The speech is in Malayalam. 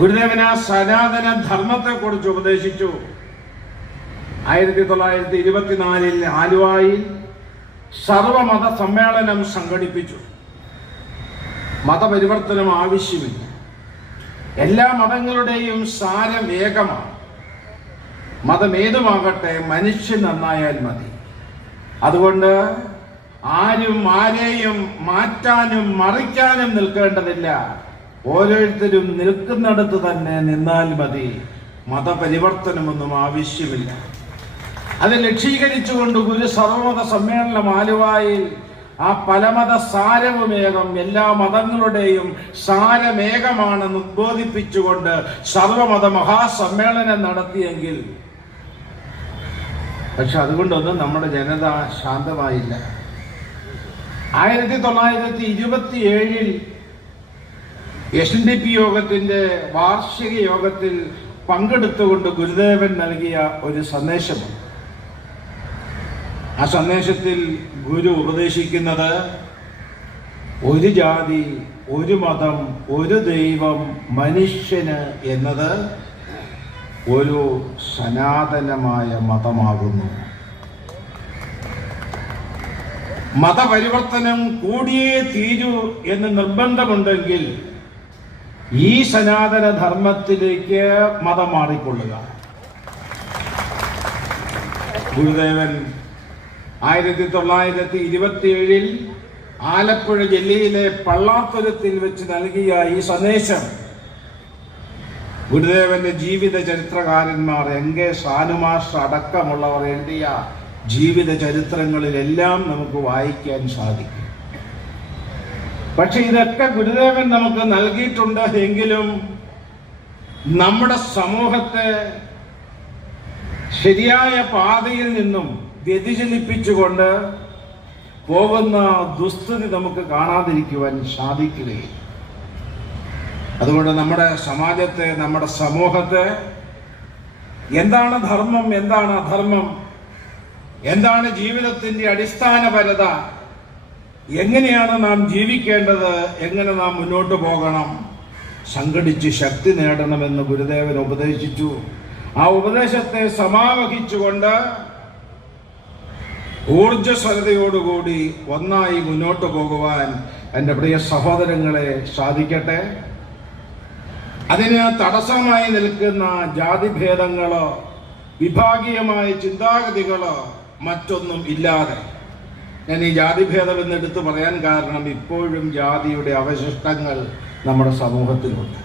ഗുരുദേവൻ ആ സനാതന ധർമ്മത്തെക്കുറിച്ച് ഉപദേശിച്ചു. 1924 ആലുവായിൽ സർവമത സമ്മേളനം സംഘടിപ്പിച്ചു. മതപരിവർത്തനം ആവശ്യമില്ല, എല്ലാ മതങ്ങളുടെയും സാരം ഏകമാണ്. മതമേതുമാകട്ടെ, മനുഷ്യൻ നന്നായാൽ മതി. അതുകൊണ്ട് ആരും ആരെയും മാറ്റാനും മറിക്കാനും നിൽക്കേണ്ടതില്ല. ഓരോരുത്തരും നിൽക്കുന്നിടത്ത് തന്നെ നിന്നാൽ മതി. മതപരിവർത്തനമൊന്നും ആവശ്യമില്ല. അത് ലക്ഷീകരിച്ചുകൊണ്ട് ഗുരു സർവമത സമ്മേളനം ആലുവായിൽ ആ പലമത സാരവുമേകം, എല്ലാ മതങ്ങളുടെയും സാരമേകമാണെന്ന് ഉദ്ബോധിപ്പിച്ചുകൊണ്ട് സർവമത മഹാസമ്മേളനം നടത്തിയെങ്കിൽ, പക്ഷെ അതുകൊണ്ടൊന്നും നമ്മുടെ ജനത ശാന്തമായില്ല. 1927 SNDP യോഗത്തിന്റെ വാർഷിക യോഗത്തിൽ പങ്കെടുത്തുകൊണ്ട് ഗുരുദേവൻ നൽകിയ ഒരു സന്ദേശമുണ്ട്. ആ സന്ദേശത്തിൽ ഗുരു ഉപദേശിക്കുന്നത് ഒരു ജാതി, ഒരു മതം, ഒരു ദൈവം, മനുഷ്യന് എന്നത് ഒരു സനാതനമായ മതമാകുന്നു. മതപരിവർത്തനം കൂടിയേ തീരൂ എന്ന് നിർബന്ധമുണ്ടെങ്കിൽ ഈ സനാതന ധർമ്മത്തിലേക്ക് മതം മാറിക്കൊള്ളുക. ഗുരുദേവൻ 1927 ആലപ്പുഴ ജില്ലയിലെ പള്ളാത്തുരുത്തിൽ വെച്ച് നൽകിയ ഈ സന്ദേശം ഗുരുദേവന്റെ ജീവിത ചരിത്രകാരന്മാർ എങ്കെ സാനുമാഷ് അടക്കമുള്ളവർ എഴുതിയ ജീവിത ചരിത്രങ്ങളിലെല്ലാം നമുക്ക് വായിക്കാൻ സാധിക്കും. പക്ഷെ ഇതൊക്കെ ഗുരുദേവൻ നമുക്ക് നൽകിയിട്ടുണ്ട് എങ്കിലും നമ്മുടെ സമൂഹത്തെ ശരിയായ പാതയിൽ നിന്നും വ്യതിചലിപ്പിച്ചുകൊണ്ട് പോകുന്ന ദുസ്ഥിതി നമുക്ക് കാണാതിരിക്കുവാൻ സാധിക്കുകയില്ല. അതുകൊണ്ട് നമ്മുടെ സമാജത്തെ, നമ്മുടെ സമൂഹത്തെ എന്താണ് ധർമ്മം, എന്താണ് അധർമ്മം, എന്താണ് ജീവിതത്തിന്റെ അടിസ്ഥാനപരത, എങ്ങനെയാണ് നാം ജീവിക്കേണ്ടത്, എങ്ങനെ നാം മുന്നോട്ട് പോകണം, സംഘടിച്ച് ശക്തി നേടണമെന്ന് ഗുരുദേവൻ ഉപദേശിച്ചു. ആ ഉപദേശത്തെ സമാവഹിച്ചുകൊണ്ട് ഊർജ്ജസ്വലതയോടുകൂടി ഒന്നായി മുന്നോട്ട് പോകുവാൻ എൻ്റെ പ്രിയ സഹോദരങ്ങളെ സാധിക്കട്ടെ. അതിന് തടസ്സമായി നിൽക്കുന്ന ജാതിഭേദങ്ങളോ വിഭാഗീയമായ ചിന്താഗതികളോ മറ്റൊന്നും ഇല്ലാതെ, ഞാൻ ഈ ജാതിഭേദം എന്നെടുത്ത് പറയാൻ കാരണം ഇപ്പോഴും ജാതിയുടെ അവശിഷ്ടങ്ങൾ നമ്മുടെ സമൂഹത്തിലുണ്ട്.